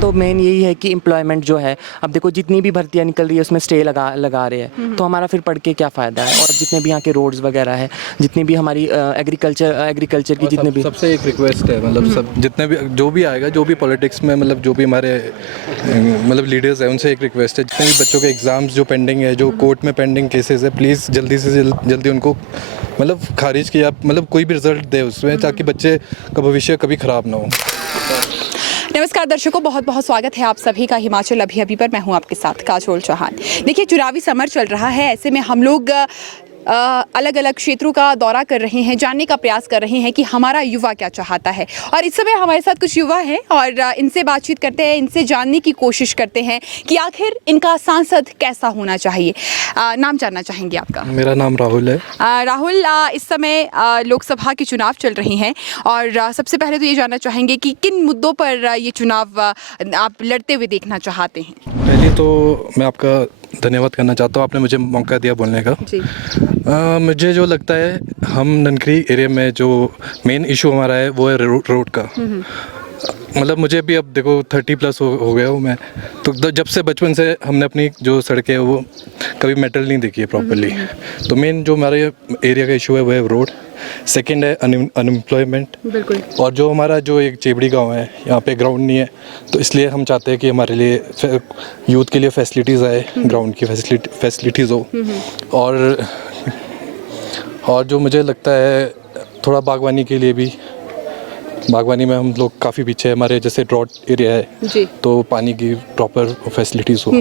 तो मेन यही है कि एम्प्लॉयमेंट जो है, अब देखो जितनी भी भर्तियाँ निकल रही है उसमें स्टे लगा रहे हैं, तो हमारा फिर पढ़ के क्या फ़ायदा है। और जितने भी यहाँ के रोड्स वगैरह है, जितनी भी हमारी एग्रीकल्चर की जितने भी सबसे एक रिक्वेस्ट है, मतलब सब जितने भी जो भी आएगा, जो भी पॉलिटिक्स में मतलब जो भी हमारे मतलब लीडर्स हैं, उनसे एक रिक्वेस्ट है, जितने भी बच्चों के एग्ज़ाम्स जो पेंडिंग है, जो कोर्ट में पेंडिंग केसेस है, प्लीज़ जल्दी से जल्दी उनको मतलब खारिज किया, मतलब कोई भी रिजल्ट दे उसमें, ताकि बच्चे का भविष्य कभी ख़राब ना हो। नमस्कार दर्शकों, बहुत बहुत स्वागत है आप सभी का हिमाचल अभी अभी पर। मैं हूं आपके साथ काजोल चौहान। देखिए, चुनावी समर चल रहा है, ऐसे में हम लोग अलग अलग क्षेत्रों का दौरा कर रहे हैं, जानने का प्रयास कर रहे हैं कि हमारा युवा क्या चाहता है। और इस समय हमारे साथ कुछ युवा हैं और इनसे बातचीत करते हैं, इनसे जानने की कोशिश करते हैं कि आखिर इनका सांसद कैसा होना चाहिए। नाम जानना चाहेंगे आपका? मेरा नाम राहुल है। राहुल, इस समय लोकसभा के चुनाव चल रहे हैं और सबसे पहले तो ये जानना चाहेंगे कि किन मुद्दों पर ये चुनाव आप लड़ते हुए देखना चाहते हैं? पहले तो मैं आपका धन्यवाद करना चाहता हूँ, आपने मुझे मौका दिया बोलने का जी। मुझे जो लगता है, हम ननकरी एरिया में जो मेन इशू हमारा है वो है रोड का। मतलब मुझे भी अब देखो 30+ हो गया हूँ मैं, तो जब से बचपन से हमने अपनी जो सड़कें हैं वो कभी मेटल नहीं देखी है प्रॉपर्ली। तो मेन जो हमारे एरिया का इशू है वो है रोड। सेकंड है अनएम्प्लॉयमेंट। बिल्कुल। और जो हमारा जो एक चेबड़ी गांव है, यहाँ पे ग्राउंड नहीं है, तो इसलिए हम चाहते हैं कि हमारे लिए यूथ के लिए फैसिलिटीज़ आए, ग्राउंड की फैसिलिटीज़ हो। और जो मुझे लगता है थोड़ा बागवानी के लिए भी, बागवानी में हम लोग काफ़ी पीछे है, हमारे जैसे ड्रॉट एरिया है जी, तो पानी की प्रॉपर फैसिलिटीज़ हो।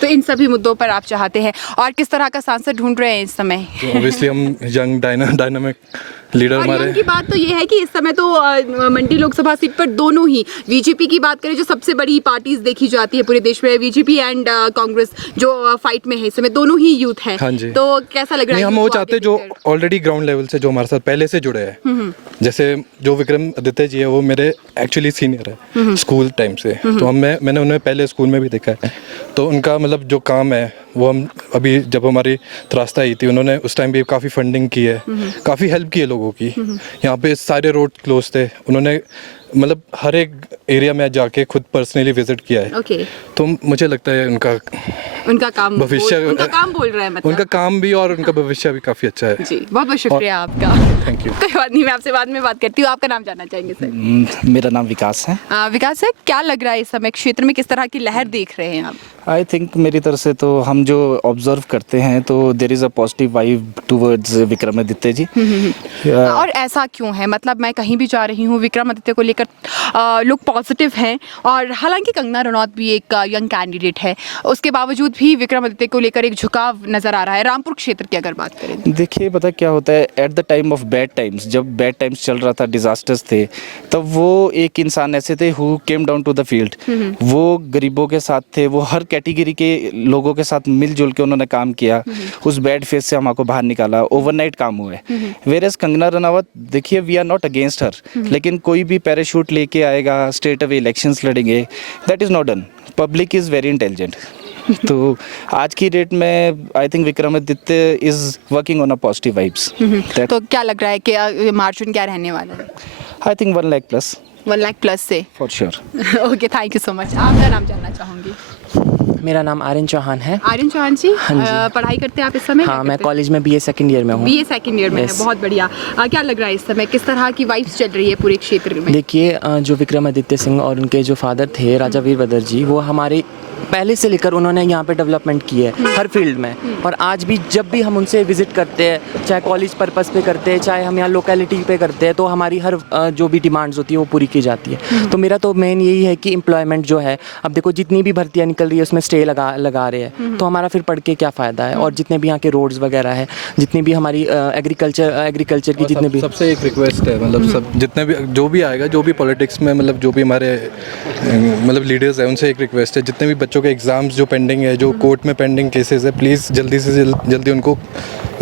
तो इन सभी मुद्दों पर आप चाहते हैं। और किस तरह का सांसद ढूंढ रहे हैं इस समय? तो ऑब्वियसली हम यंग डायनामिक लीडर हमारे। की बात तो ये है कि इस समय तो मंडी लोकसभा सीट पर दोनों ही, बीजेपी की बात करें जो सबसे बड़ी पार्टीज देखी जाती है पूरे देश में, बीजेपी एंड कांग्रेस जो फाइट में है इस समय, दोनों ही यूथ हैं। हाँ जी। तो कैसा लग रहा है? हम वो चाहते हैं जो ऑलरेडी ग्राउंड लेवल से जो हमारे साथ पहले से जुड़े हैं। जैसे जो विक्रम आदित्य जी है, वो मेरे एक्चुअली सीनियर है स्कूल टाइम से, तो मैंने उन्हें पहले स्कूल में भी देखा है। तो उनका मतलब जो काम है वो हम अभी जब हमारी त्रासदा आई थी, उन्होंने उस टाइम भी काफ़ी फंडिंग की है, काफ़ी हेल्प की है लोगों की। यहाँ पे सारे रोड क्लोज थे, उन्होंने मतलब हर एक एरिया में जाके खुद पर्सनली विजिट किया है। तो मुझे लगता है उनका काम भविष्य, उनका काम बोल रहा है, मतलब उनका काम भी और उनका भविष्य भी काफ़ी अच्छा है। जी, बहुत बहुत शुक्रिया आपका। Thank you. कोई बात नहीं, मैं आपसे बाद में बात करती हूँ। आपका नाम जानना चाहेंगे सर? मेरा नाम विकास है। विकास है, क्या लग रहा है इस समय क्षेत्र में किस तरह की लहर देख रहे हैं आप? आई थिंक मेरी तरफ से तो हम जो ऑब्जर्व करते हैं तो there is a positive vibe towards Vikramaditya ji. और ऐसा क्यों है? मतलब मैं कहीं भी जा रही हूँ, विक्रमादित्य को लेकर लोग पॉजिटिव हैं। और हालांकि कंगना रनौत भी एक यंग कैंडिडेट है, उसके बावजूद भी विक्रमादित्य को लेकर एक झुकाव नजर आ रहा है। रामपुर क्षेत्र की अगर बात करें, देखिए पता क्या होता है, at the time of bad times, जब बैड टाइम्स चल रहा था, डिजास्टर्स थे, तब वो एक इंसान ऐसे थे who came down to the field. वो गरीबों के साथ थे, वो हर कैटेगरी के लोगों के साथ मिलजुल के उन्होंने काम किया, उस बैड फेज से हमको बाहर निकाला, ओवरनाइट काम हुआ है। वेयरएज कंगना रनावत, देखिए we are not against her, लेकिन कोई भी पैराशूट लेके आएगा, स्ट्रेट अवे इलेक्शंस लड़ेंगे, that is not done. Public is very intelligent. तो आज की डेट में I think Vikramaditya is working on a positive vibes. तो क्या लग रहा है कि मार्जिन क्या रहने वाला है? I think 1 lakh plus. 1 lakh plus से? For sure. Okay, thank you so much. आपका नाम जानना चाहूँगी? मेरा नाम आर्यन चौहान है। आर्यन चौहान जी, पढ़ाई करते हैं आप इस समय? हाँ, मैं कॉलेज में BA सेकंड ईयर में हूँ। BA सेकंड ईयर में है, बहुत बढ़िया। क्या लग रहा है इस समय, किस तरह की वाइब्स चल रही है पूरे क्षेत्र में? देखिए, जो विक्रमादित्य सिंह और उनके जो फादर थे राजा वीरभद्र जी, वो हमारे पहले से लेकर उन्होंने यहाँ पे डेवलपमेंट की है हर फील्ड में। और आज भी जब भी हम उनसे विजिट करते हैं, चाहे कॉलेज पर्पस पे करते हैं, चाहे हम यहाँ लोकेलिटी पे करते हैं, तो हमारी हर जो भी डिमांड्स होती है वो पूरी की जाती है। तो मेरा तो मेन यही है कि एम्प्लॉयमेंट जो है, अब देखो जितनी भी भर्तियाँ निकल रही है उसमें स्टे लगा रहे हैं, तो हमारा फिर पढ़ के क्या फ़ायदा है। और जितने भी यहाँ के रोड्स वगैरह है, जितनी भी हमारी एग्रीकल्चर की जितने भी, सबसे एक रिक्वेस्ट है, मतलब सब जितने भी जो भी आएगा, जो भी पॉलिटिक्स में मतलब जो भी हमारे मतलब लीडर्स हैं, उनसे एक रिक्वेस्ट है, जितने भी बच्चों के एग्ज़ाम्स जो पेंडिंग है, जो कोर्ट में पेंडिंग केसेस है, प्लीज़ जल्दी से जल्दी उनको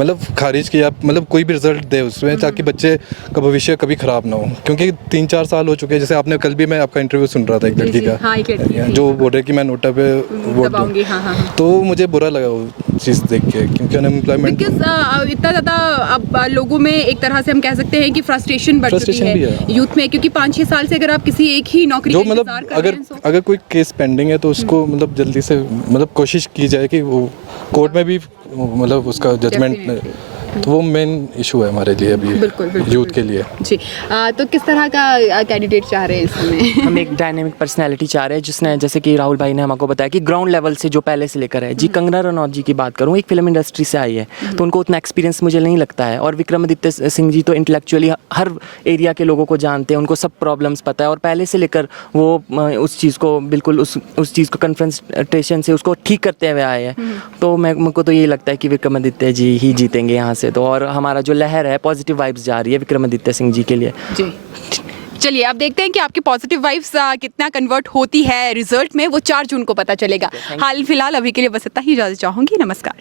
मतलब खारिज किया, मतलब कोई भी रिजल्ट दे उसमें, ताकि बच्चे का भविष्य कभी ख़राब ना हो। क्योंकि 3-4 साल हो चुके हैं, जैसे आपने कल भी मैं आपका इंटरव्यू सुन रहा था एक लड़की का, हाँ, एक लड़की की। जो बोल रहे कि मैं नोटा पे वोट दबाऊंगी, दूँ, हाँ, हाँ, हाँ। तो मुझे बुरा लगा वो चीज़ देख के, क्योंकि अनएम्प्लॉयमेंट बिकॉज इतना ज़्यादा अब लोगों में एक तरह से हम कह सकते हैं कि फ्रस्ट्रेशन बढ़ चुकी Frustration भी है है। यूथ में, क्योंकि 5-6 साल से अगर आप किसी एक ही नौकरी जो का मतलब इंतजार कर रहे हैं, so- अगर कोई केस पेंडिंग है तो उसको मतलब जल्दी से मतलब कोशिश की जाए कि वो कोर्ट में भी मतलब उसका जजमेंट, Definitely. तो वो मेन इशू है हमारे लिए अभी, बिल्कुल, बिल्कुल, यूथ के लिए। जी। तो किस तरह का कैंडिडेट चाह रहे हैं इस समय? हम एक डायनेमिक पर्सनैलिटी चाह रहे हैं, जिसने, जैसे कि राहुल भाई ने हमको बताया कि ग्राउंड लेवल से जो पहले से लेकर है जी। कंगना रनौत जी की बात करूँ, एक फिल्म इंडस्ट्री से आई है, तो उनको उतना एक्सपीरियंस मुझे नहीं लगता है। और विक्रमादित्य सिंह जी तो इंटेलेक्चुअली हर एरिया के लोगों को जानते हैं, उनको सब प्रॉब्लम्स पता है, और पहले से लेकर वो उस चीज़ को बिल्कुल उस चीज़ को कन्फ्रंटेशन से उसको ठीक करते हुए आए हैं। तो मुझको तो यही लगता है कि विक्रमादित्य जी ही जीतेंगे यहाँ से। तो और हमारा जो लहर है, पॉजिटिव वाइब्स जा रही है विक्रमादित्य सिंह जी के लिए। जी, चलिए अब देखते हैं कि आपकी पॉजिटिव वाइब्स कितना कन्वर्ट होती है रिजल्ट में, वो 4 जून को पता चलेगा। हाल फिलहाल अभी के लिए बस इतना ही, इजाजत चाहूंगी, नमस्कार।